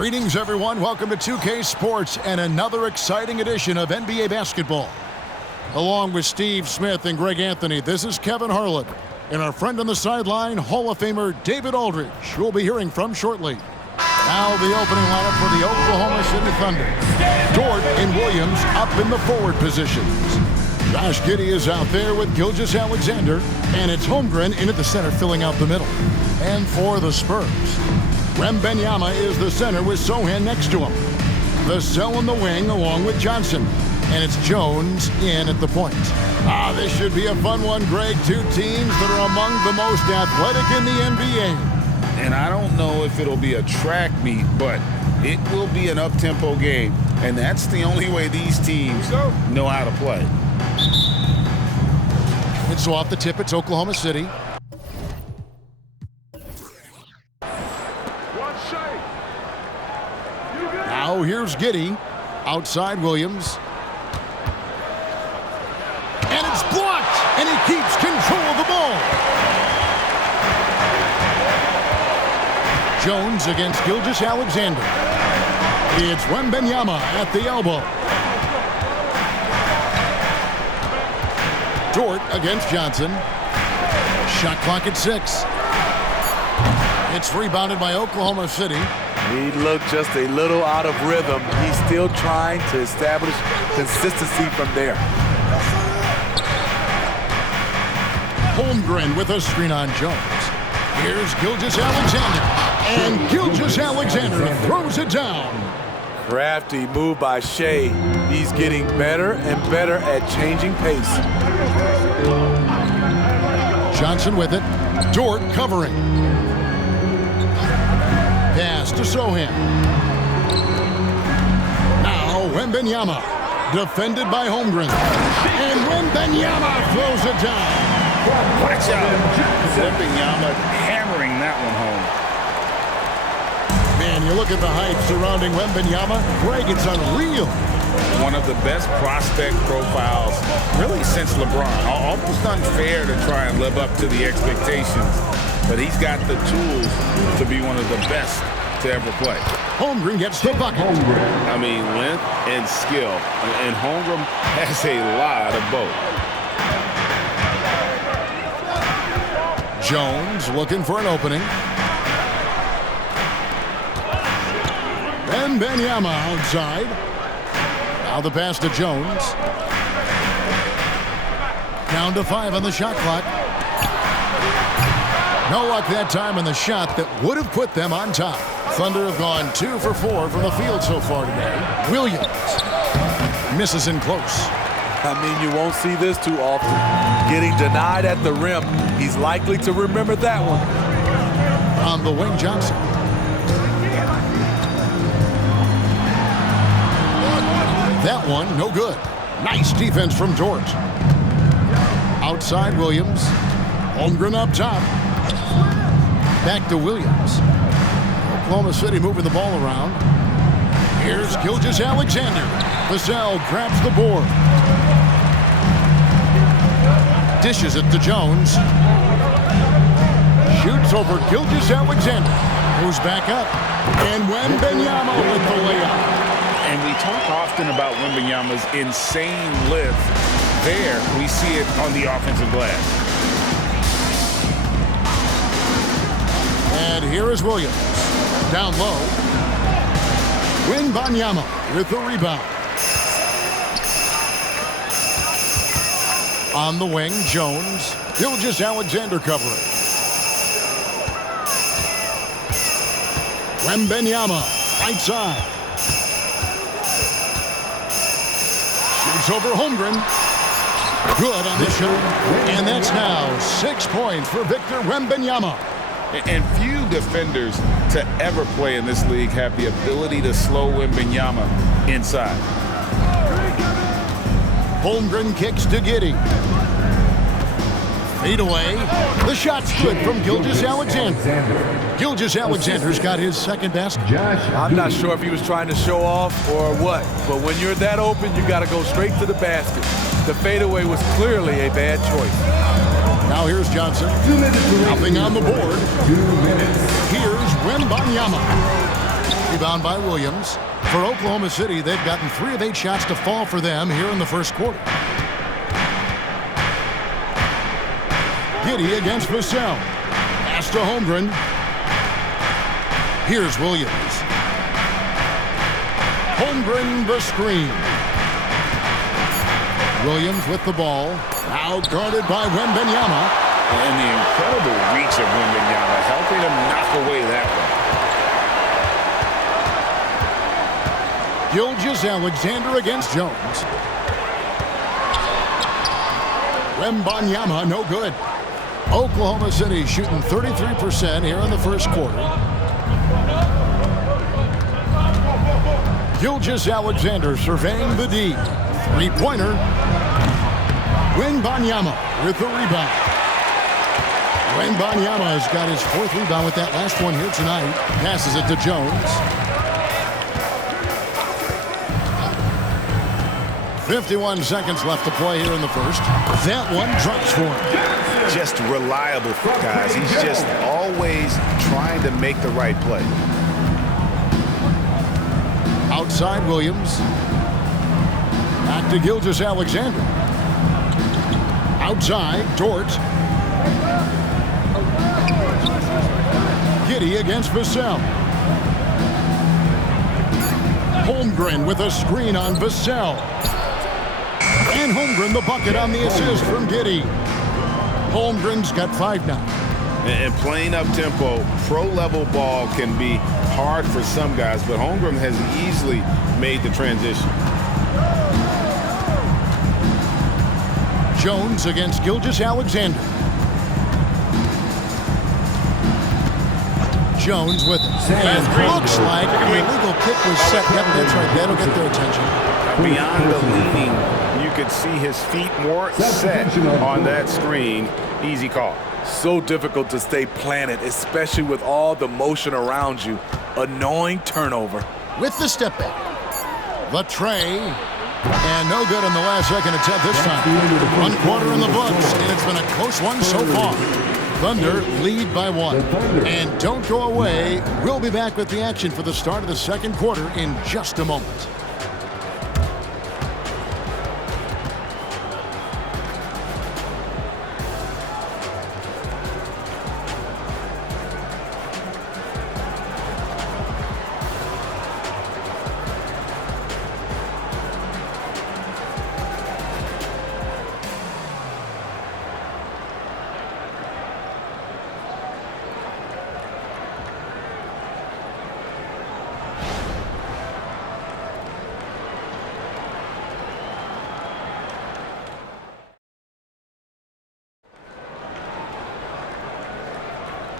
Greetings, everyone. Welcome to 2K Sports and another exciting edition of NBA basketball. Along with Steve Smith and Greg Anthony, this is Kevin Harlan. And our friend on the sideline, Hall of Famer David Aldridge, who we'll be hearing from shortly. Now the opening lineup for the Oklahoma City Thunder. Dort and Williams up in the forward positions. Josh Giddey is out there with Gilgeous-Alexander, and it's Holmgren in at the center filling out the middle. And for the Spurs, Wembanyama is the center with Sohan next to him. Vassell in the wing along with Johnson. And it's Jones in at the point. This should be a fun one, Greg. Two teams that are among the most athletic in the NBA. And I don't know if it'll be a track meet, but it will be an up-tempo game. And that's the only way these teams know how to play. And so off the tip, it's Oklahoma City. Now here's Giddey. Outside Williams. And it's blocked. And he keeps control of the ball. Jones against Gilgeous-Alexander. It's Wembanyama at the elbow. Dort against Johnson. Shot clock at 6. It's rebounded by Oklahoma City. He looked just a little out of rhythm. He's still trying to establish consistency from there. Holmgren with a screen on Jones. Here's Gilgeous-Alexander. And Gilgeous-Alexander throws it down. Crafty move by Shea. He's getting better and better at changing pace. Johnson with it. Dort covering. Pass to Sohan. Now Wembanyama. Defended by Holmgren. And Wembanyama throws it down. Watch out. Wembanyama hammering that one home. Man, you look at the hype surrounding Wembanyama. Greg, it's unreal. One of the best prospect profiles really since LeBron. Almost unfair to try and live up to the expectations. But he's got the tools to be one of the best to ever play. Holmgren gets the bucket. I mean, length and skill. And Holmgren has a lot of both. Jones looking for an opening. Wembanyama outside. Now the pass to Jones. Down to 5 on the shot clock. No luck that time in the shot that would have put them on top. Thunder have gone 2 for 4 from the field so far today. Williams misses in close. I mean, you won't see this too often. Getting denied at the rim. He's likely to remember that one. On the wing, Johnson. That one, no good. Nice defense from Dort. Outside Williams. Holmgren up top. Back to Williams. Oklahoma City moving the ball around. Here's Gilgeous-Alexander. Vassell grabs the board. Dishes it to Jones. Shoots over Gilgeous-Alexander. Moves back up. And Wembanyama with the layup. And we talk often about Wembanyama's insane lift. There, we see it on the offensive glass. And here is Williams. Down low. Wembanyama with the rebound. On the wing, Jones. Gilgeous-Alexander covering. Wembanyama, right side. Shoots over Holmgren. Good on the shot. And that's now 6 points for Victor Wembanyama. And few defenders to ever play in this league have the ability to slow Wembanyama inside. Holmgren kicks to Giddey. Fade away. The shot's good from Gilgeous-Alexander. Gilgeous-Alexander's got his second basket. I'm not sure if he was trying to show off or what, but when you're that open, you got to go straight to the basket. The fadeaway was clearly a bad choice. Now here's Johnson. Nothing on the board. 2 minutes. Here's Wembanyama. Rebound by Williams. For Oklahoma City, they've gotten 3 of 8 shots to fall for them here in the first quarter. Giddey against Vassell. Pass to Holmgren. Here's Williams. Holmgren the screen. Williams with the ball. Now guarded by Wembanyama. And the incredible reach of Wembanyama, helping him knock away that one. Gilgeous-Alexander against Jones. Wembanyama, no good. Oklahoma City shooting 33% here in the first quarter. Gilgeous-Alexander surveying the D. Three-pointer. Wembanyama with the rebound. Wembanyama has got his 4th rebound with that last one here tonight. Passes it to Jones. 51 seconds left to play here in the first. That one drops for him. Just reliable, guys. He's just always trying to make the right play. Outside Williams. Back to Gilgeous-Alexander. Outside, Dort. Giddey against Vassell. Holmgren with a screen on Vassell. And Holmgren the bucket on the assist from Giddey. Holmgren's got 5 now. And playing up-tempo, pro-level ball can be hard for some guys, but Holmgren has easily made the transition. Jones against Gilgeous-Alexander. Jones with it. Looks like the illegal kick was set. Yep, that's right. That'll get their attention. Beyond the leaning, you could see his feet more set on that screen. Easy call. So difficult to stay planted, especially with all the motion around you. Annoying turnover. With the step back. The tray. And no good on the last second attempt this time. 1 quarter in the books, and it's been a close one so far. Thunder lead by 1. And don't go away. We'll be back with the action for the start of the second quarter in just a moment.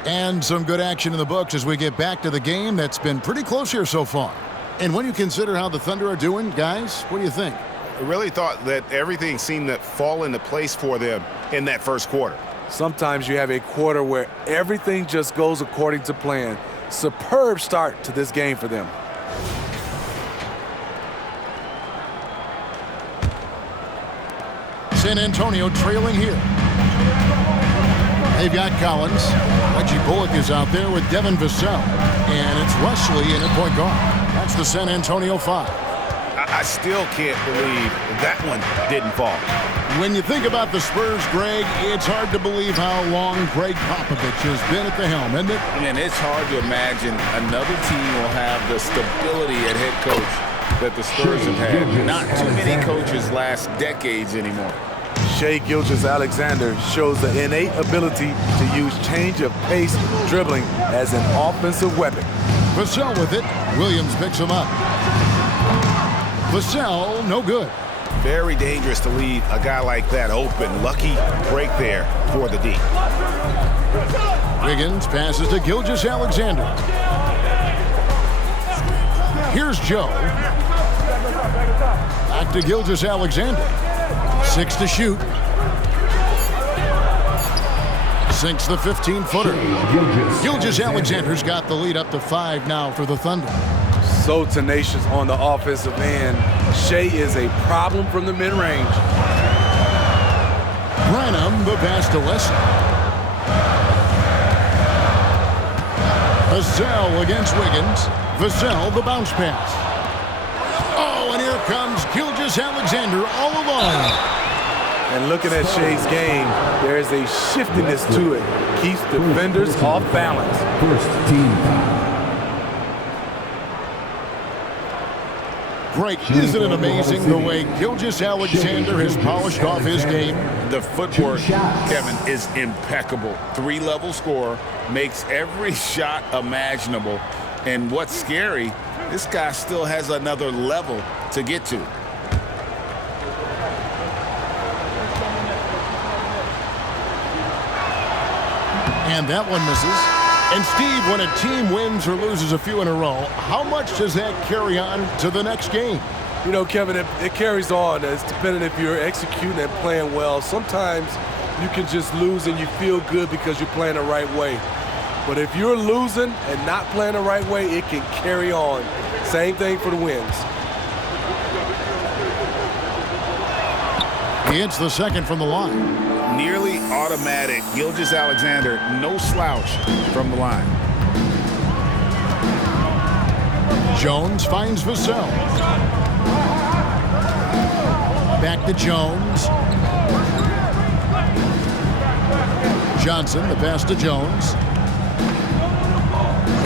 And some good action in the books as we get back to the game that's been pretty close here so far. And when you consider how the Thunder are doing, guys, what do you think? I really thought that everything seemed to fall into place for them in that first quarter. Sometimes you have a quarter where everything just goes according to plan. Superb start to this game for them. San Antonio trailing here. They've got Collins. Reggie Bullock is out there with Devin Vassell. And it's Wesley in at point guard. That's the San Antonio 5. I still can't believe that one didn't fall. When you think about the Spurs, Greg, it's hard to believe how long Greg Popovich has been at the helm, isn't it? And it's hard to imagine another team will have the stability at head coach that the Spurs have had. Not too many coaches last decades anymore. Shai Gilgeous-Alexander shows the innate ability to use change of pace dribbling as an offensive weapon. Vassell with it. Williams picks him up. Vassell, no good. Very dangerous to leave a guy like that open. Lucky break there for the D. Wiggins passes to Gilgeous-Alexander. Here's Joe. Back to Gilgeous-Alexander. 6 to shoot. Sinks the 15-footer. Gilgeous-Alexander's got the lead up to 5 now for the Thunder. So tenacious on the offensive end. Shai is a problem from the mid-range. Branham, the pass to Wesley. Vassell against Wiggins. Vassell, the bounce pass. Oh, and here comes Gilgeous-Alexander all alone. And looking at Shea's game, there is a shiftiness to it. Keeps defenders off balance. First team foul. Greg, isn't it amazing the way Gilgeous-Alexander has polished off his game? The footwork, Kevin, is impeccable. 3-level scorer, makes every shot imaginable. And what's scary, this guy still has another level to get to. And that one misses. And Steve, when a team wins or loses a few in a row, how much does that carry on to the next game? You know, Kevin, it carries on. It's dependent if you're executing and playing well. Sometimes you can just lose and you feel good because you're playing the right way. But if you're losing and not playing the right way, it can carry on. Same thing for the wins. He hits the second from the line. Nearly automatic. Gilgeous-Alexander, no slouch from the line. Jones finds Vassell. Back to Jones. Johnson, the pass to Jones.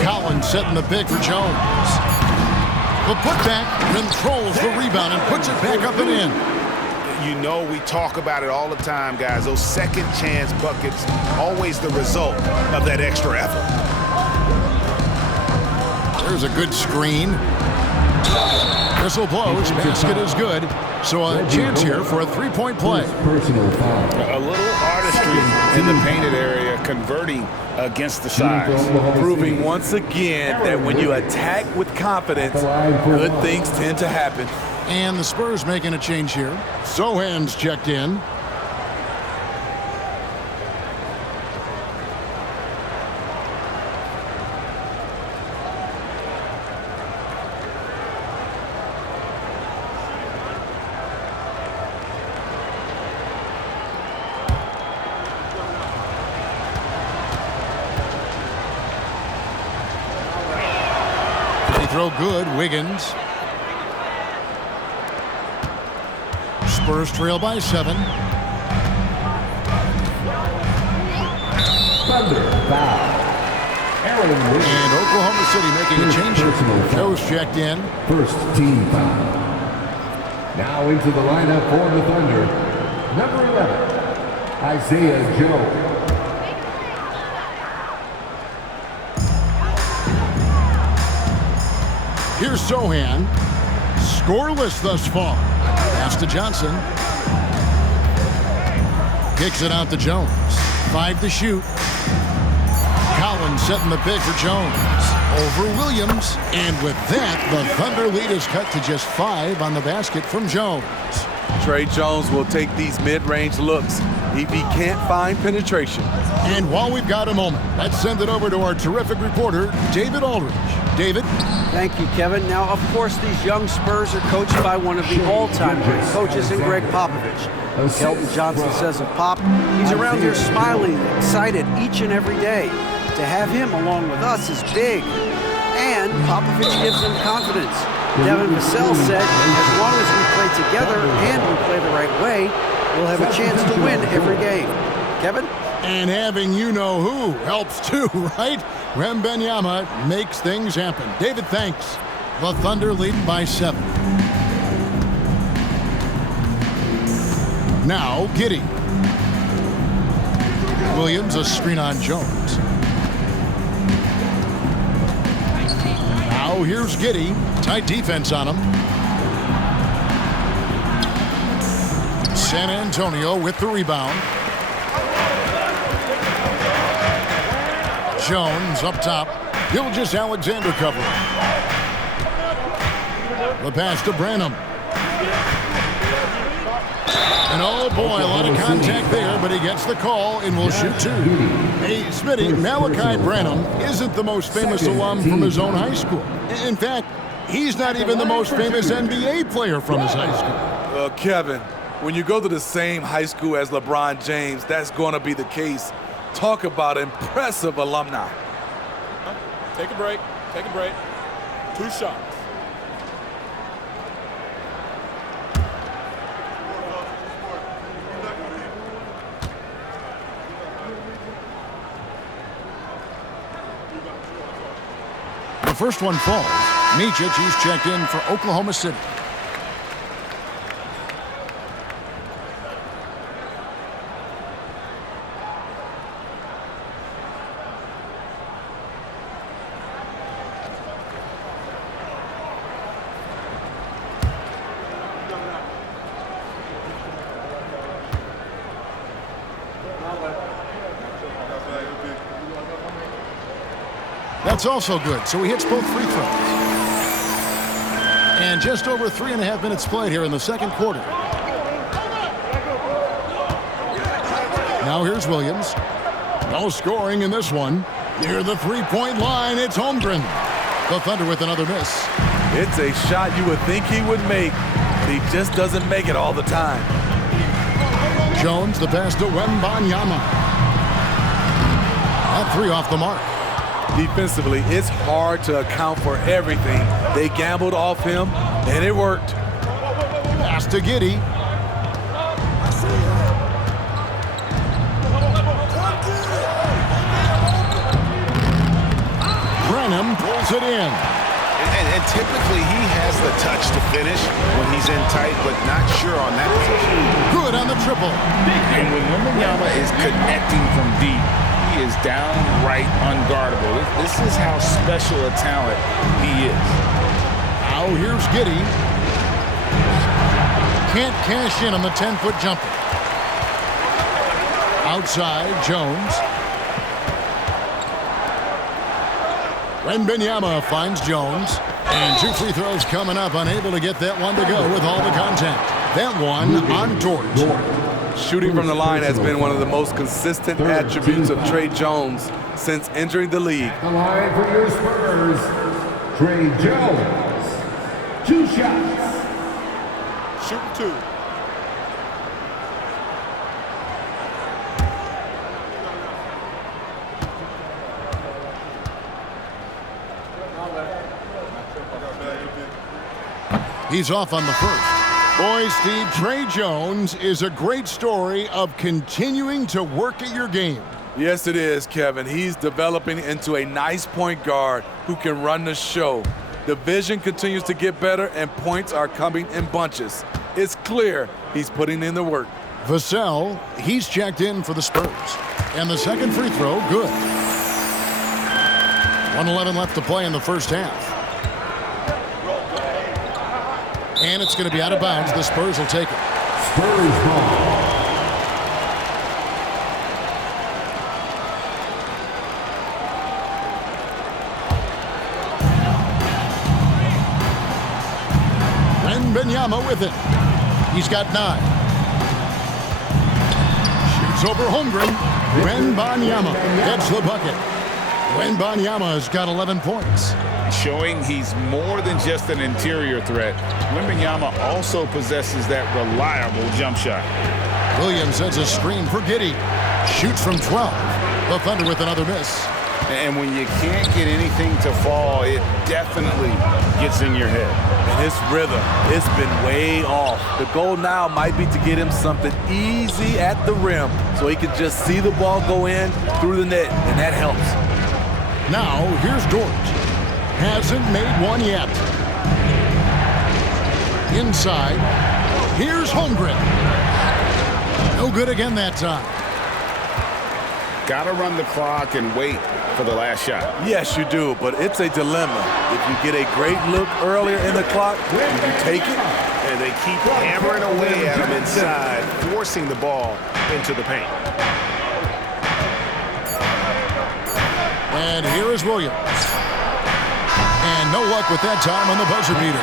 Collins setting the pick for Jones. The putback controls the rebound and puts it back up and in. You know, we talk about it all the time, guys. Those second chance buckets, always the result of that extra effort. There's a good screen. Whistle blows. Basket is good. So a chance here for a three-point play. Personal foul. A little artistry in the painted area, converting against the size. Proving once again that when you attack with confidence, good things tend to happen. And the Spurs making a change here. Sohan's checked in. Free throw good, Wiggins. Spurs trail by 7. Thunder foul. And Oklahoma City making a change. Joe's checked in. First team foul. Now into the lineup for the Thunder. Number 11, Isaiah Joe. Here's Sohan. Scoreless thus far. Pass to Johnson. Kicks it out to Jones. 5 to shoot. Collins setting the pick for Jones. Over Williams. And with that, the Thunder lead is cut to just 5 on the basket from Jones. Trey Jones will take these mid-range looks if he can't find penetration. And while we've got a moment, let's send it over to our terrific reporter, David Aldridge. David? Thank you, Kevin. Now, of course, these young Spurs are coached by one of the all-time great coaches in Greg Popovich. Kelton Johnson says of Pop, he's around here smiling, excited each and every day. To have him along with us is big. And Popovich gives him confidence. Devin Vassell said, as long as we play together and we play the right way, we'll have a chance to win every game. Kevin? And having you-know-who helps too, right? Wembanyama makes things happen. David, thanks. The Thunder leading by 7. Now, Giddey. Williams, a screen on Jones. Now, here's Giddey. Tight defense on him. San Antonio with the rebound. Jones up top. Gilgeous-Alexander covering. The pass to Branham. And oh boy, a lot of contact there, but he gets the call and will shoot 2. Hey, Smitty, Malachi Branham isn't the most famous alum from his own high school. In fact, he's not even the most famous NBA player from his high school. Kevin, when you go to the same high school as LeBron James, that's going to be the case. Talk about impressive alumni. Take a break. Take a break. 2 shots. The first one falls. Chet, he's checked in for Oklahoma City. That's also good, so he hits both free throws. And just over 3.5 minutes played here in the second quarter. Now here's Williams. No scoring in this one. Near the three-point line, it's Holmgren. The Thunder with another miss. It's a shot you would think he would make, but he just doesn't make it all the time. Jones, the pass to Wembanyama. That three off the mark. Defensively, it's hard to account for everything. They gambled off him, and it worked. Pass to Giddey. Brenham pulls it in. And typically he has the touch to finish when he's in tight, but not sure on that position. Good on the triple. And when Wembanyama is connecting from deep, he is downright unguardable. This is how special a talent he is. Now here's Giddey. Can't cash in on the 10-foot jumper. Outside, Jones. Wembanyama finds Jones. And 2 free throws coming up, unable to get that one to go with all the contact. That one on Dort. Shooting from the line has been one of the most consistent attributes of Tre Jones since entering the league. The line for your Spurs, Tre Jones. 2 shots. Shoot 2. He's off on the first. Boy, Steve, Tre Jones is a great story of continuing to work at your game. Yes, it is, Kevin. He's developing into a nice point guard who can run the show. The vision continues to get better, and points are coming in bunches. It's clear he's putting in the work. Vassell, he's checked in for the Spurs. And the second free throw, good. 1:11 left to play in the first half. And it's going to be out of bounds. The Spurs will take it. Spurs ball. Wembanyama with it. He's got 9. Shoots over Holmgren. Wembanyama gets the bucket. Wembanyama has got 11 points. Showing he's more than just an interior threat. Wembanyama also possesses that reliable jump shot. Williams sends a screen for Giddey. Shoots from 12. The Thunder with another miss. And when you can't get anything to fall, it definitely gets in your head. And his rhythm, it's been way off. The goal now might be to get him something easy at the rim so he can just see the ball go in through the net, and that helps. Now, here's Dort. Hasn't made one yet. Inside. Here's Holmgren. No good again that time. Got to run the clock and wait for the last shot. Yes, you do, but it's a dilemma. If you get a great look earlier in the clock, do you take it? And they keep hammering away at him inside, forcing the ball into the paint. And here is Williams. And no luck with that time on the buzzer beater.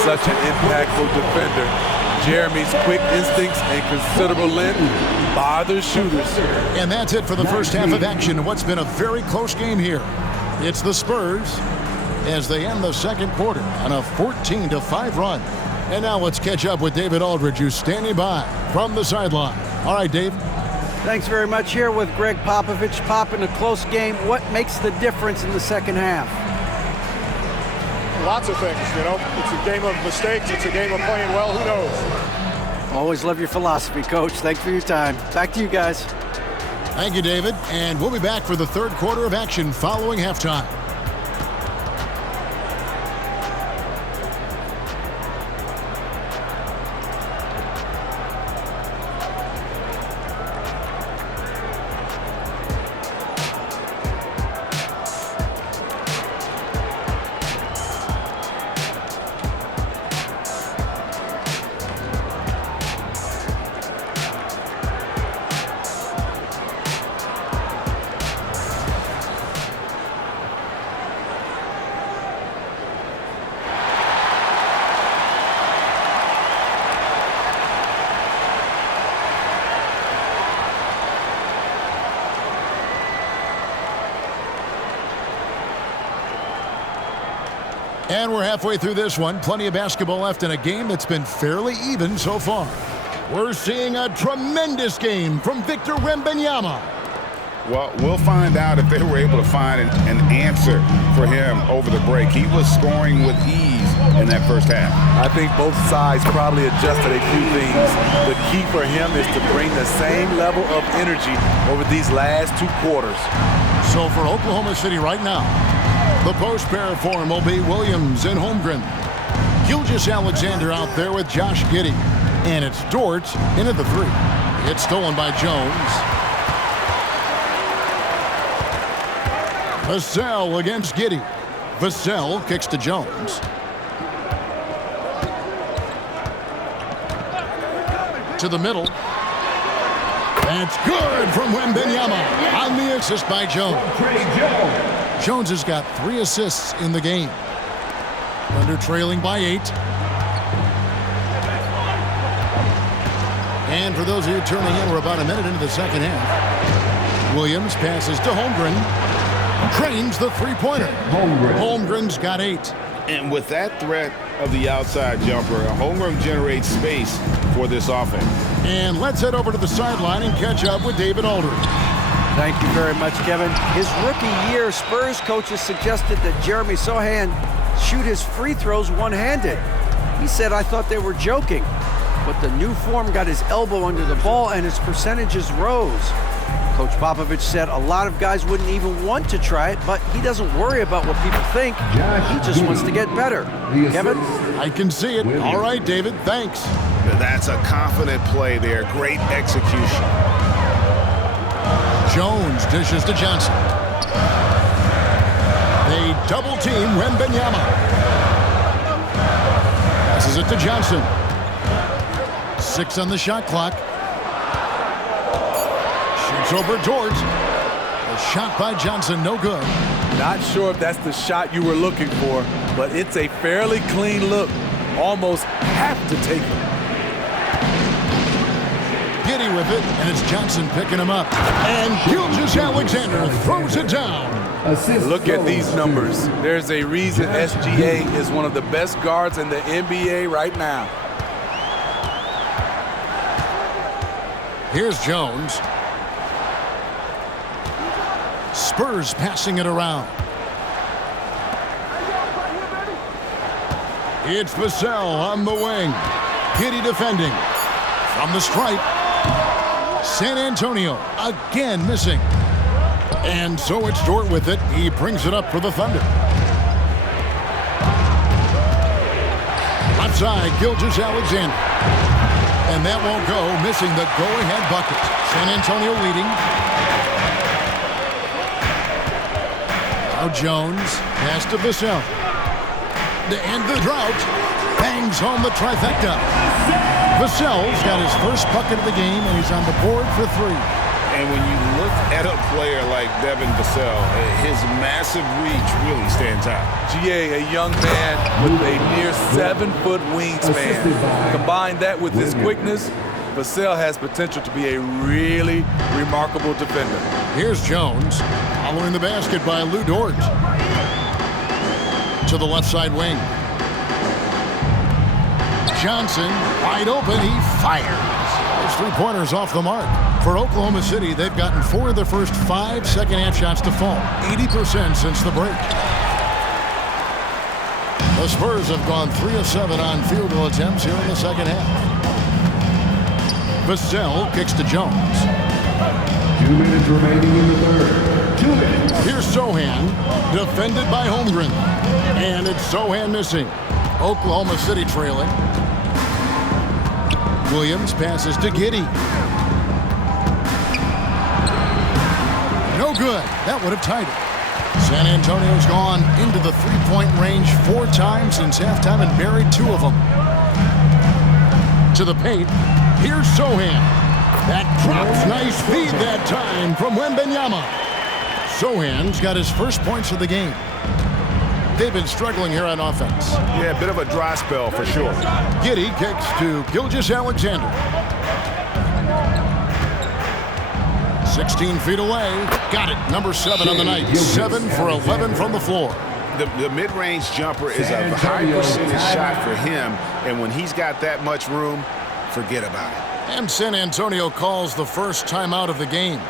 Such an impactful defender. Jeremy's quick instincts and considerable length bother shooters. And that's it for the first half of action in what's been a very close game here. It's the Spurs as they end the second quarter on a 14-5 run. And now let's catch up with David Aldridge, who's standing by from the sideline. All right, Dave. Thanks very much. Here with Greg Popovich. Pop, in a close game, what makes the difference in the second half? lots of things, you know. It's a game of mistakes. It's a game of playing well. Who knows? Always love your philosophy, Coach. Thanks for your time. Back to you guys. Thank you, David. And we'll be back for the third quarter of action following halftime. And we're halfway through this one. Plenty of basketball left in a game that's been fairly even so far. We're seeing a tremendous game from Victor Wembanyama. Well, we'll find out if they were able to find an answer for him over the break. He was scoring with ease in that first half. I think both sides probably adjusted a few things. The key for him is to bring the same level of energy over these last 2 quarters. So for Oklahoma City right now, the post pair form will be Williams and Holmgren. Gilgeous-Alexander out there with Josh Giddey. And it's Dort into the 3. It's stolen by Jones. Vassell against Giddey. Vassell kicks to Jones. To the middle. That's good from Wembanyama on the assist by Jones. Jones has got 3 assists in the game. Thunder trailing by 8. And for those of you turning in, we're about a minute into the second half. Williams passes to Holmgren. Cranes the three-pointer. Holmgren's got 8. And with that threat of the outside jumper, Holmgren generates space for this offense. And let's head over to the sideline and catch up with David Aldridge. Thank you very much, Kevin. His rookie year, Spurs coaches suggested that Jeremy Sohan shoot his free throws one-handed. He said, "I thought they were joking." But the new form got his elbow under the ball and his percentages rose. Coach Popovich said a lot of guys wouldn't even want to try it, but he doesn't worry about what people think. He just wants to get better. Kevin? I can see it. All right, David, thanks. That's a confident play there. Great execution. Jones dishes to Johnson. They double team Wembanyama. Passes it to Johnson. 6 on the shot clock. Shoots over Dort. A shot by Johnson, no good. Not sure if that's the shot you were looking for, but it's a fairly clean look. Almost have to take it. Giddey with it, and it's Johnson picking him up. And Gilgeous-Alexander throws it down. Look at these numbers. There's a reason SGA is one of the best guards in the NBA right now. Here's Jones. Spurs passing it around. It's Vassell on the wing. Giddey defending. From the stripe. San Antonio again missing. And so it's Dort with it. He brings it up for the Thunder. Left side, Gilgeous-Alexander. And that won't go, missing the go-ahead bucket. San Antonio leading. Now Jones, pass to Vassell. To end the drought, bangs home the trifecta. Vassell's got his first bucket of the game, and he's on the board for 3. And when you look at a player like Devin Vassell, his massive reach really stands out. GA, a young man with a near 7-foot wingspan. Combine that with his quickness, Vassell has potential to be a really remarkable defender. Here's Jones, following the basket by Lou Dort. To the left side wing. Johnson, wide open, he fires. Those 3-pointers off the mark. For Oklahoma City, they've gotten 4 of their first 5 second-half shots to fall. 80% since the break. The Spurs have gone 3 of 7 on field goal attempts here in the second half. Vassell kicks to Jones. 2 minutes remaining in the third. 2 minutes. Here's Sohan, defended by Holmgren. And it's Sohan missing. Oklahoma City trailing. Williams passes to Giddey. No good. That would have tied it. San Antonio's gone into the three-point range 4 times since halftime and buried 2 of them. To the paint. Here's Sohan. That drops nice feed that time from Wembenyama. Sohan's got his first points of the game. They've been struggling here on offense. Yeah, a bit of a dry spell for sure. Giddey kicks to Gilgeous-Alexander. 16 feet away. Got it. Number 7 on the night. 7 for 11 from the floor. The mid-range jumper is a high percentage shot for him, and when he's got that much room, forget about it. And San Antonio calls the first timeout of the game.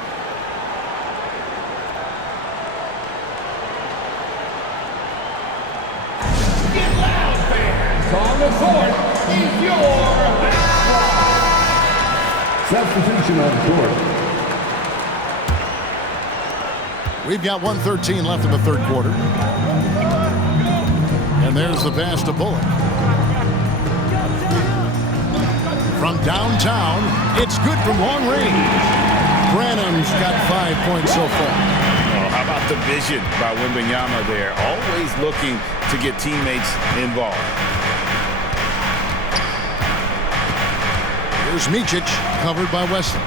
On the court is your substitution on the court. We've got 1:13 left in the third quarter. And there's the pass to Bullock. From downtown, it's good from long range. Branham's got 5 points so far. Oh, how about the vision by Wembenyama there? Always looking to get teammates involved. Here's Micic, covered by Wesley.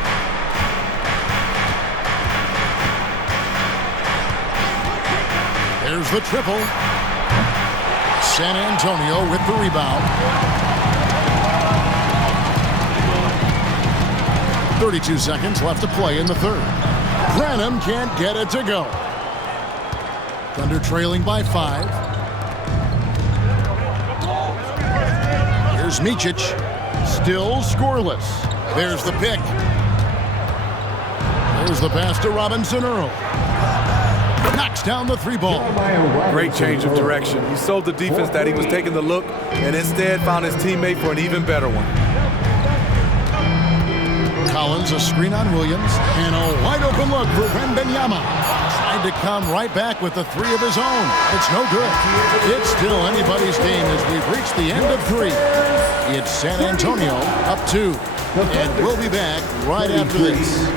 There's the triple. San Antonio with the rebound. 32 seconds left to play in the third. Branham can't get it to go. Thunder trailing by 5. Here's Micic. Still scoreless. There's the pick. There's the pass to Robinson Earl. Knocks down the 3-ball. Great change of direction. He sold the defense that he was taking the look and instead found his teammate for an even better one. Collins, a screen on Williams, and a wide open look for Wembenyama. Tried to come right back with the 3 of his own. It's no good. It's still anybody's game as we've reached the end of 3. It's San Antonio up 2. And we'll be back right after this.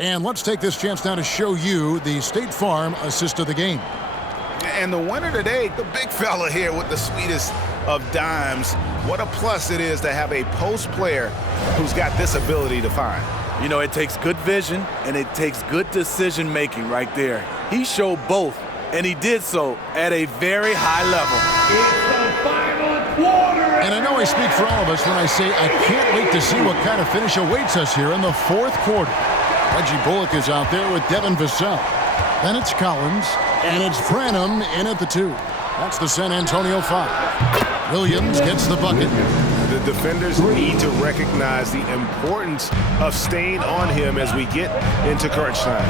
And let's take this chance now to show you the State Farm assist of the game. And the winner today, the big fella here with the sweetest of dimes. What a plus it is to have a post player who's got this ability to find. You know, it takes good vision and it takes good decision making right there. He showed both, and he did so at a very high level. It's the final quarter. And I know I speak for all of us when I say I can't wait to see what kind of finish awaits us here in the fourth quarter. Reggie Bullock is out there with Devin Vassell. Then it's Collins, and it's Branham in at the 2. That's the San Antonio 5. Williams gets the bucket. The defenders need to recognize the importance of staying on him as we get into crunch time.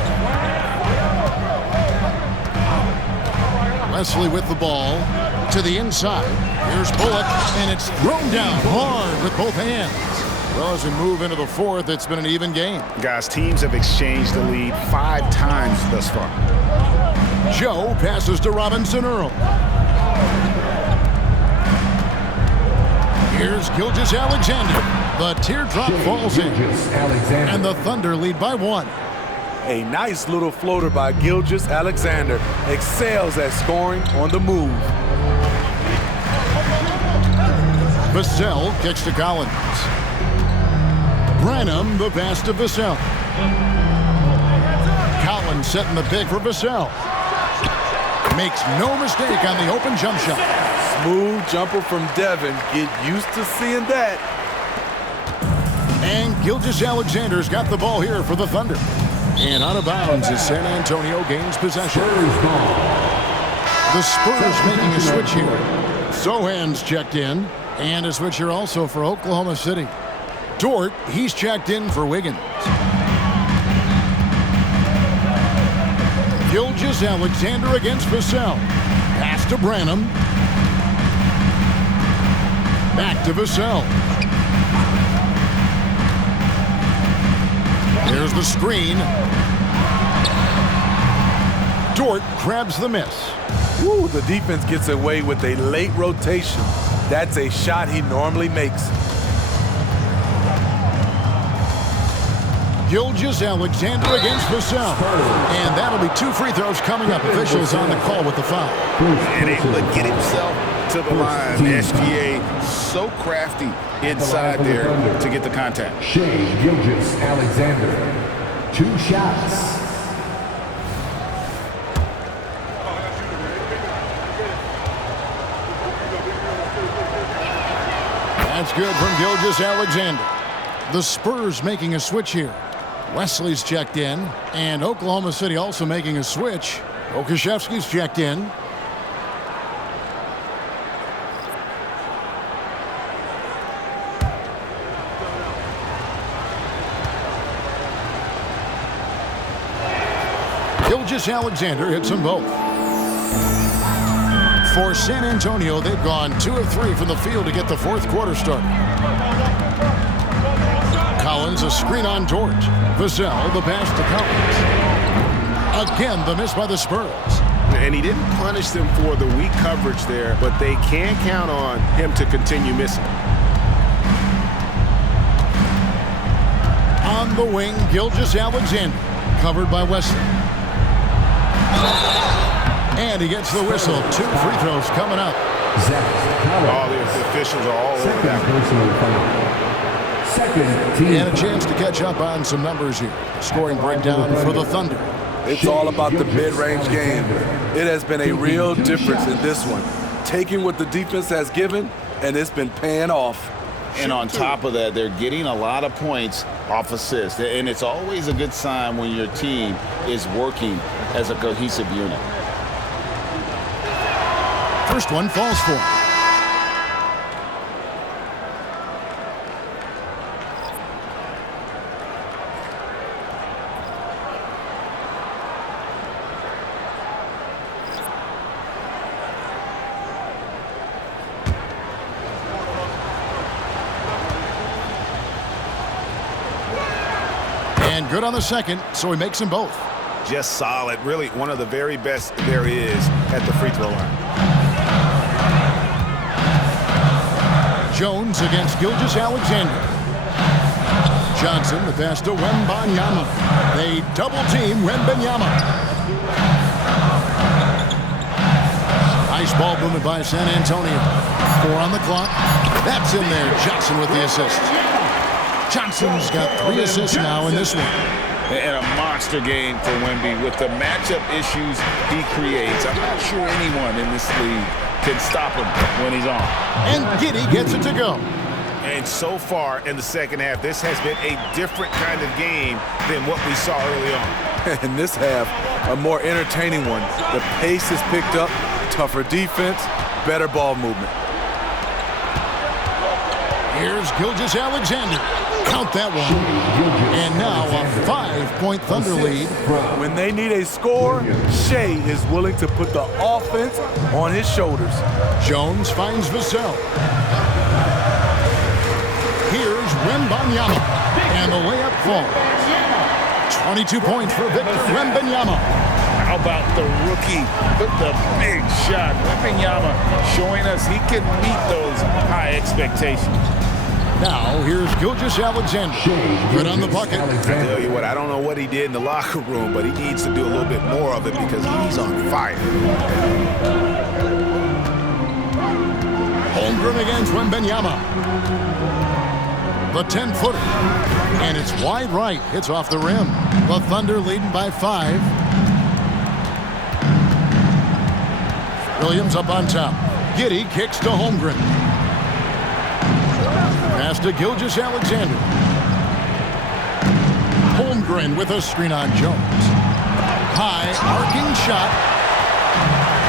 Wesley with the ball to the inside. Here's Bullock, and it's thrown down hard with both hands. Well, as we move into the fourth, it's been an even game. Guys, teams have exchanged the lead 5 times thus far. Joe passes to Robinson Earl. Here's Gilgeous-Alexander. The teardrop falls in. And the Thunder lead by 1. A nice little floater by Gilgeous-Alexander. Excels at scoring on the move. Vassell kicks to Collins. Branham, the pass to Vassell. Collins setting the pick for Vassell. Makes no mistake on the open jump shot. Smooth jumper from Devin. Get used to seeing that. And Gilgeous-Alexander's got the ball here for the Thunder. And out of bounds as San Antonio gains possession. The Spurs making a switch here. Sohan's checked in. And a switch here also for Oklahoma City. Dort, he's checked in for Wiggins. Gilgeous-Alexander against Vassell. Pass to Branham. Back to Vassell. There's the screen. Dort grabs the miss. Woo, the defense gets away with a late rotation. That's a shot he normally makes. Gilgeous-Alexander against Vassell. And that'll be 2 free throws coming up. Officials on the call with the foul. And able to get himself to the line. SGA so crafty inside there to get the contact. Shea Gilgeous-Alexander, 2 shots. That's good from Gilgeous-Alexander. The Spurs making a switch here. Wesley's checked in, and Oklahoma City also making a switch. Okashevsky's checked in. Gilgeous-Alexander hits them both. For San Antonio, they've gone 2 of 3 from the field to get the 4th quarter started. Collins, a screen on Dort. Vassell, the pass to Collins. Again, the miss by the Spurs. And he didn't punish them for the weak coverage there, but they can count on him to continue missing. On the wing, Gilgeous-Alexander, covered by Wesley. And he gets the whistle. 2 free throws coming up. All the officials are all over that. And a chance to catch up on some numbers here. Scoring breakdown for the Thunder. It's all about the mid-range game. It has been a real difference in this one. Taking what the defense has given, and it's been paying off. And on top of that, they're getting a lot of points off assists. And it's always a good sign when your team is working as a cohesive unit. First one falls for him. And good on the second, so he makes them both. Just solid. Really one of the very best there is at the free throw line. Jones against Gilgeous-Alexander. Johnson, the pass to Wembanyama. They double-team Wembanyama. Nice ball movement by San Antonio. 4 on the clock. That's in there. Johnson with the assist. Johnson's got 3 assists now in this one. And a monster game for Wemby with the matchup issues he creates. I'm not sure anyone in this league can stop him when he's on. And Giddey gets it to go. And so far in the second half, this has been a different kind of game than what we saw early on. In this half, a more entertaining one. The pace is picked up, tougher defense, better ball movement. Here's Gilgeous-Alexander. Count that one. And now a 5-point Thunder lead. When they need a score, Shea is willing to put the offense on his shoulders. Jones finds Vassell. Here's Wembanyama. And the layup falls. 22 points for Victor Wembanyama. How about the rookie with the big shot? Wembanyama showing us he can meet those high expectations. Now, here's Gilgeous-Alexander. Good on the bucket. I tell you what, I don't know what he did in the locker room, but he needs to do a little bit more of it because he's on fire. Holmgren against Wembanyama. The 10-footer. And it's wide right. It's off the rim. The Thunder leading by 5. Williams up on top. Giddey kicks to Holmgren. Pass to Gilgeous-Alexander. Holmgren with a screen on Jones. High, arcing shot.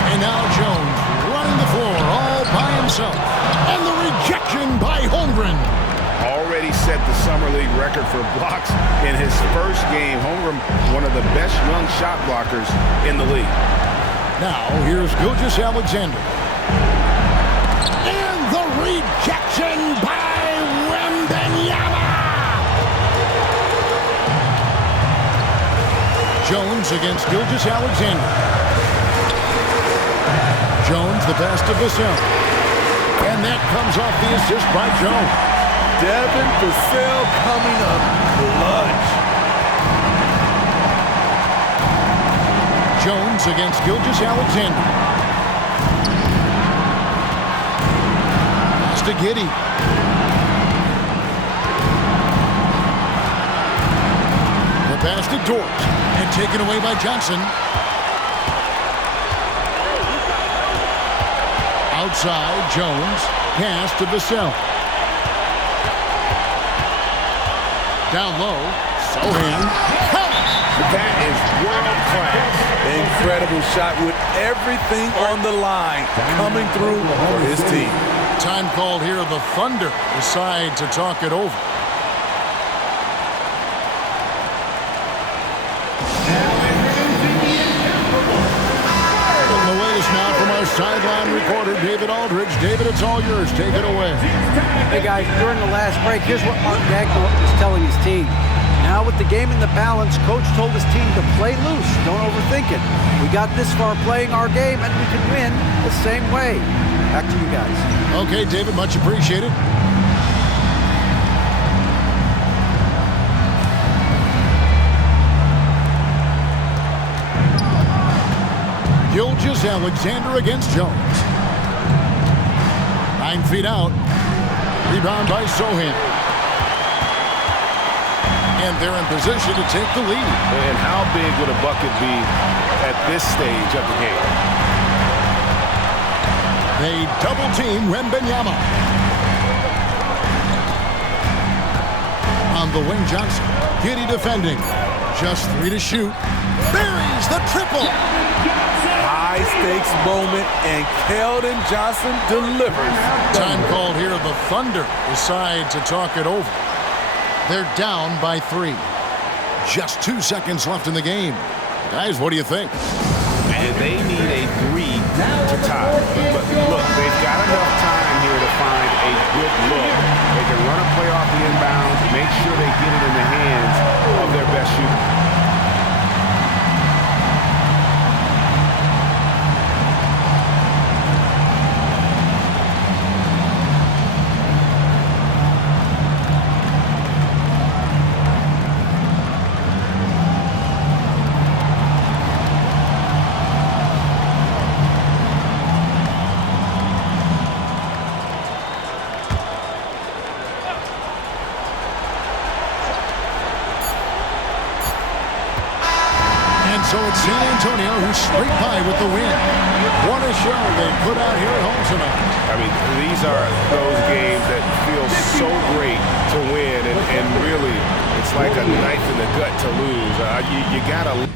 And now Jones running the floor all by himself. And the rejection by Holmgren. Already set the Summer League record for blocks in his first game. Holmgren, one of the best young shot blockers in the league. Now, here's Gilgeous-Alexander. And the rejection by Wembenyama. Jones against Gilgeous-Alexander. Jones, the pass to Vassell. And that comes off the assist by Jones. Devin Vassell coming up clutch. Jones against Gilgeous-Alexander. Pass to Giddey. The pass to Dort. And taken away by Johnson. Outside, Jones. Pass to Vassell. Down low. Sohan. That is world class. Incredible shot with everything on the line coming through for his team. Time called here. The Thunder decide to talk it over. And the latest now from our sideline reporter, David Aldridge. David, it's all yours. Take it away. Hey, guys, during the last break, here's what Mark Dagnall was telling his team. Now with the game in the balance, Coach told his team to play loose. Don't overthink it. We got this far playing our game, and we can win the same way. Back to you guys. Okay, David, much appreciated. Gilgeous-Alexander against Jones. 9 feet out. Rebound by Sohan. And they're in position to take the lead. And how big would a bucket be at this stage of the game? They double-team Wembenyama. On the wing, Johnson. Giddey defending. Just 3 to shoot. Buries the triple. High-stakes moment, and Keldon Johnson delivers. Time called here. The Thunder decide to talk it over. They're down by 3. Just 2 seconds left in the game. Guys, what do you think? And they need a 3 to tie. But look, they've got enough time here to find a good look. They can run a play off the inbounds, make sure they get it in the hands of their best shooter. So it's San Antonio who's straight by with the win. What a show they put out here at home tonight. I mean, these are those games that feel so great to win, and really, it's like a knife in the gut to lose. You got to...